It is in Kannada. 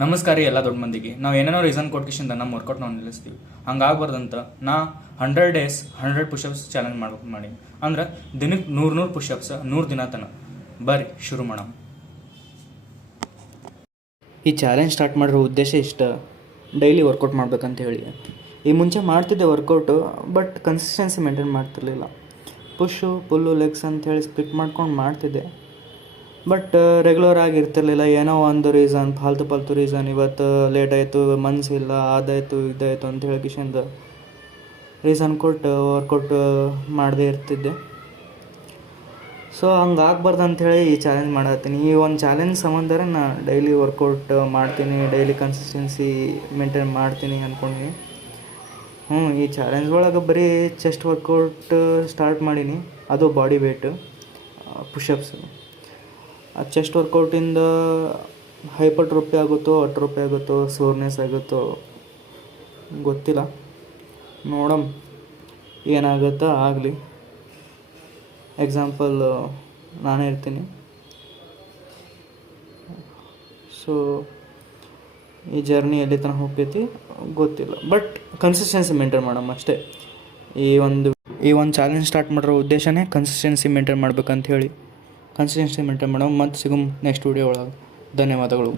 ನಮಸ್ಕಾರ ರೀ ಎಲ್ಲ ದೊಡ್ಡ ಮಂದಿಗೆ. ನಾವು ಏನೇನೋ ರೀಸನ್ ಕೊಟ್ಕಿಸಿಂದ ನಮ್ಮ ವರ್ಕೌಟ್ ನಾವು ನಿಲ್ಲಿಸ್ತೀವಿ. ಹಂಗಾಗ್ಬಾರ್ದಂತ ನಾ 100 ಡೇಸ್ 100 ಪುಷಪ್ಸ್ ಚಾಲೆಂಜ್ ಮಾಡಿ ಅಂದ್ರೆ ದಿನಕ್ಕೆ 100 ಪುಷಪ್ಸ್ 100 ದಿನ ತನಕ. ಬರ್ರಿ ಶುರು ಮಾಡೋಣ. ಈ ಚಾಲೆಂಜ್ ಸ್ಟಾರ್ಟ್ ಮಾಡಿರೋ ಉದ್ದೇಶ ಇಷ್ಟ, ಡೈಲಿ ವರ್ಕೌಟ್ ಮಾಡ್ಬೇಕಂತ ಹೇಳಿ. ಈ ಮುಂಚೆ ಮಾಡ್ತಿದ್ದೆ ವರ್ಕೌಟು, ಬಟ್ ಕನ್ಸಿಸ್ಟೆನ್ಸಿ ಮೇಂಟೈನ್ ಮಾಡ್ತಿರ್ಲಿಲ್ಲ. ಪುಷು ಪುಲ್ಲು ಲೆಗ್ಸ್ ಅಂಥೇಳಿ ಸ್ಪ್ಲಿಟ್ ಮಾಡ್ಕೊಂಡು ಮಾಡ್ತಿದ್ದೆ, ಬಟ್ ರೆಗ್ಯುಲರ್ ಆಗಿರ್ತಿರ್ಲಿಲ್ಲ. ಏನೋ ಒಂದು ರೀಸನ್, ಫಾಲ್ತು ರೀಸನ್, ಇವತ್ತು ಲೇಟ್ ಆಯಿತು, ಮನಸ್ಸಿಲ್ಲ, ಅದಾಯಿತು ಇದಾಯಿತು ಅಂತ ಹೇಳಿ ಕಿಶಂದ ರೀಸನ್ ಕೊಟ್ಟು ವರ್ಕೌಟ್ ಮಾಡದೇ ಇರ್ತಿದ್ದೆ. ಸೊ ಹಂಗೆ ಆಗ್ಬಾರ್ದು ಅಂಥೇಳಿ ಈ ಚಾಲೆಂಜ್ ಮಾಡತ್ತೀನಿ. ಈ ಒಂದು ಚಾಲೆಂಜ್ ಸಂಬಂಧ ನಾನು ಡೈಲಿ ವರ್ಕೌಟ್ ಮಾಡ್ತೀನಿ, ಡೈಲಿ ಕನ್ಸಿಸ್ಟೆನ್ಸಿ ಮೇಂಟೈನ್ ಮಾಡ್ತೀನಿ ಅಂದ್ಕೊಂಡೀನಿ. ಈ ಚಾಲೆಂಜ್ ಒಳಗೆ ಬರೀ ಚೆಸ್ಟ್ ವರ್ಕೌಟ್ ಸ್ಟಾರ್ಟ್ ಮಾಡೀನಿ, ಅದು ಬಾಡಿ ವೇಟ್ ಪುಷಪ್ಸ್. ಆ ಚೆಸ್ಟ್ ವರ್ಕೌಟಿಂದ ಹೈಪರ್ಟ್ರೋಫಿ ಆಗುತ್ತೋ ಅಟ್ರೋಫಿ ಆಗುತ್ತೋ ಸೋರ್ನೆಸ್ ಆಗುತ್ತೋ ಗೊತ್ತಿಲ್ಲ, ನೋಡಮ್ ಏನಾಗುತ್ತೋ ಆಗಲಿ. ಎಕ್ಸಾಂಪಲ್ ನಾನೇ ಇರ್ತೀನಿ. ಸೊ ಈ ಜರ್ನಿ ಎಲ್ಲಿ ತನಕ ಹೋಗ್ತೈತಿ ಗೊತ್ತಿಲ್ಲ, ಬಟ್ ಕನ್ಸಿಸ್ಟೆನ್ಸಿ ಮೇಂಟೈನ್ ಮಾಡಮ್ಮ ಅಷ್ಟೇ. ಈ ಒಂದು ಚಾಲೆಂಜ್ ಸ್ಟಾರ್ಟ್ ಮಾಡಿರೋ ಉದ್ದೇಶನೇ ಕನ್ಸಿಸ್ಟೆನ್ಸಿ ಮೇಂಟೈನ್ ಮಾಡ್ಬೇಕಂತ ಹೇಳಿ. ಕನ್ಸಿಸ್ಟೆನ್ಸಿ ಮೇಂಟೈನ್ ಮಾಡೋ ಮತ್ತೆ ಸಿಗಮ್ ನೆಕ್ಸ್ಟ್ ವೀಡಿಯೋ ಒಳಗೆ. ಧನ್ಯವಾದಗಳು.